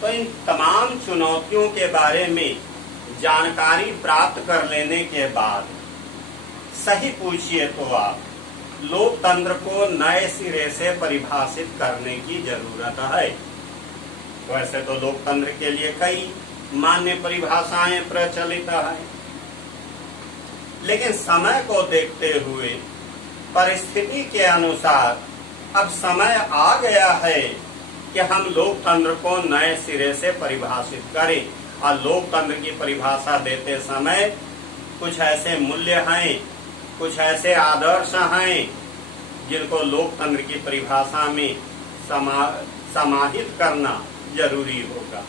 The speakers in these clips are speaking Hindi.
तो इन तमाम चुनौतियों के बारे में जानकारी प्राप्त कर लेने के बाद सही पूछिए तो आप लोकतंत्र को नए सिरे से परिभाषित करने की जरूरत है। वैसे तो लोकतंत्र के लिए कई मान्य परिभाषाएं प्रचलित हैं, लेकिन समय को देखते हुए परिस्थिति के अनुसार अब समय आ गया है कि हम लोकतंत्र को नए सिरे से परिभाषित करें। और लोकतंत्र की परिभाषा देते समय कुछ ऐसे मूल्य हैं, कुछ ऐसे आदर्श हैं जिनको लोकतंत्र की परिभाषा में समाहित करना जरूरी होगा।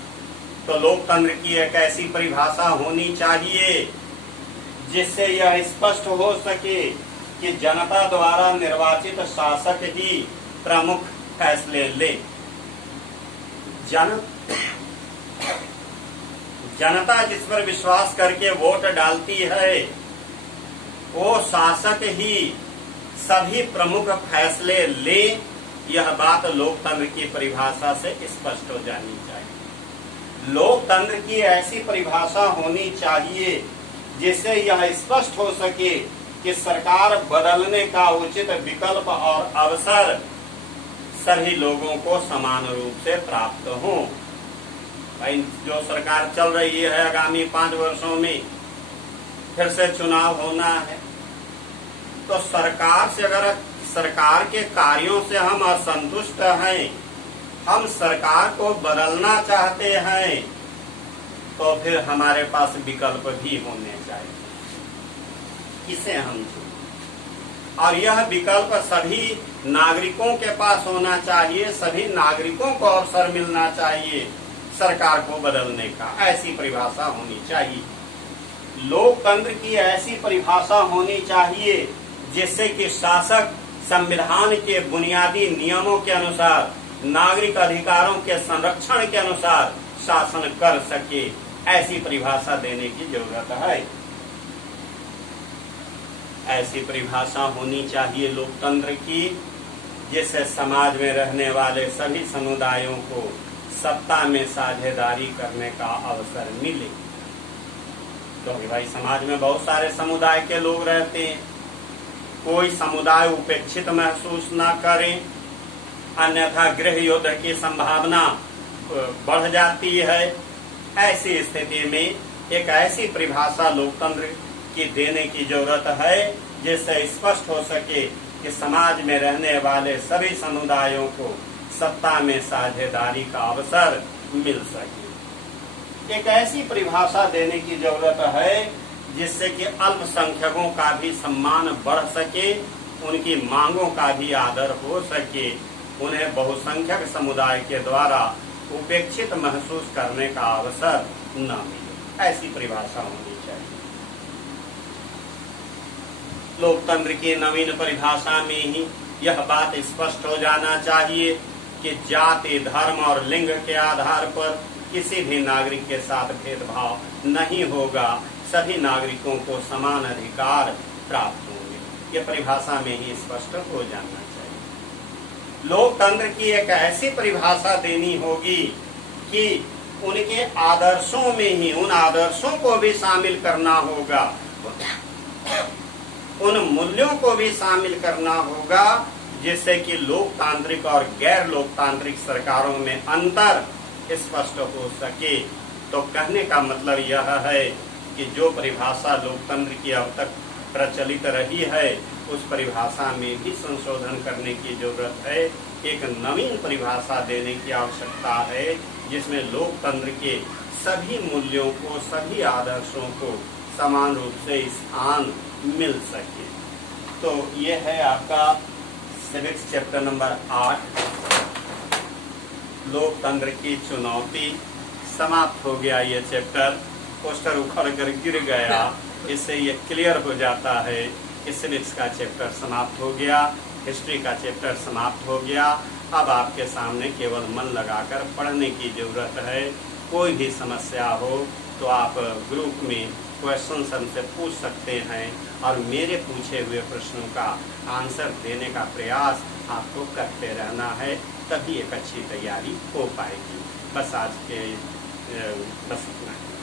तो लोकतंत्र की एक ऐसी परिभाषा होनी चाहिए जिससे यह स्पष्ट हो सके कि जनता द्वारा निर्वाचित शासक ही प्रमुख फैसले ले। जनता जिस पर विश्वास करके वोट डालती है वो शासक ही सभी प्रमुख फैसले ले, यह बात लोकतंत्र की परिभाषा से स्पष्ट हो जानी चाहिए। लोकतंत्र की ऐसी परिभाषा होनी चाहिए जिससे यह स्पष्ट हो सके कि सरकार बदलने का उचित विकल्प और अवसर सभी लोगों को समान रूप से प्राप्त हो। भाई जो सरकार चल रही है आगामी 5 वर्षों में फिर से चुनाव होना है, तो सरकार से अगर सरकार के कार्यों से हम असंतुष्ट हैं, हम सरकार को बदलना चाहते हैं, तो फिर हमारे पास विकल्प भी होने चाहिए। इसे हम और यह विकल्प सभी नागरिकों के पास होना चाहिए। सभी नागरिकों को अवसर मिलना चाहिए सरकार को बदलने का। ऐसी परिभाषा होनी चाहिए। लोकतंत्र की ऐसी परिभाषा होनी चाहिए जिससे कि शासक संविधान के बुनियादी नियमों के अनुसार नागरिक अधिकारों के संरक्षण के अनुसार शासन कर सके। ऐसी परिभाषा देने की जरूरत है। ऐसी परिभाषा होनी चाहिए लोकतंत्र की जिससे समाज में रहने वाले सभी समुदायों को सत्ता में साझेदारी करने का अवसर मिले। क्योंकि भाई समाज में बहुत सारे समुदाय के लोग रहते हैं, कोई समुदाय उपेक्षित महसूस न करे, अन्यथा गृह युद्ध की संभावना बढ़ जाती है। ऐसी स्थिति में एक ऐसी परिभाषा लोकतंत्र की देने की जरूरत है जिससे स्पष्ट हो सके कि समाज में रहने वाले सभी समुदायों को सत्ता में साझेदारी का अवसर मिल सके। एक ऐसी परिभाषा देने की जरूरत है जिससे कि अल्पसंख्यकों का भी सम्मान बढ़ सके, उनकी मांगों का भी आदर हो सके, उन्हें बहुसंख्यक समुदाय के द्वारा उपेक्षित महसूस करने का अवसर न मिले। ऐसी परिभाषा होनी चाहिए। लोकतंत्र की नवीन परिभाषा में ही यह बात स्पष्ट हो जाना चाहिए कि जाति, धर्म और लिंग के आधार पर किसी भी नागरिक के साथ भेदभाव नहीं होगा। सभी नागरिकों को समान अधिकार प्राप्त होंगे। यह परिभाषा में ही स्पष्ट हो जाना चाहिए। लोकतंत्र की एक ऐसी परिभाषा देनी होगी कि उनके आदर्शों में ही उन आदर्शों को भी शामिल करना होगा, उन मूल्यों को भी शामिल करना होगा जिससे कि लोकतांत्रिक और गैर लोकतांत्रिक सरकारों में अंतर स्पष्ट हो सके। तो कहने का मतलब यह है कि जो परिभाषा लोकतंत्र की अब तक प्रचलित रही है उस परिभाषा में भी संशोधन करने की जरूरत है। एक नवीन परिभाषा देने की आवश्यकता है जिसमें लोकतंत्र के सभी मूल्यों को, सभी आदर्शों को समान रूप से स्थान मिल सके। तो ये है आपका सिविक्स चैप्टर नंबर 8, लोकतंत्र की चुनौती। समाप्त हो गया ये चैप्टर। पोस्टर उखड़ कर गिर गया, इससे ये क्लियर हो जाता है कि सिविक्स का चैप्टर समाप्त हो गया, हिस्ट्री का चैप्टर समाप्त हो गया। अब आपके सामने केवल मन लगाकर पढ़ने की जरूरत है। कोई भी समस्या हो तो आप ग्रुप में क्वेश्चन हमसे पूछ सकते हैं और मेरे पूछे हुए प्रश्नों का आंसर देने का प्रयास आपको करते रहना है। तभी एक अच्छी तैयारी हो पाएगी। बस आज के बस इतना ही।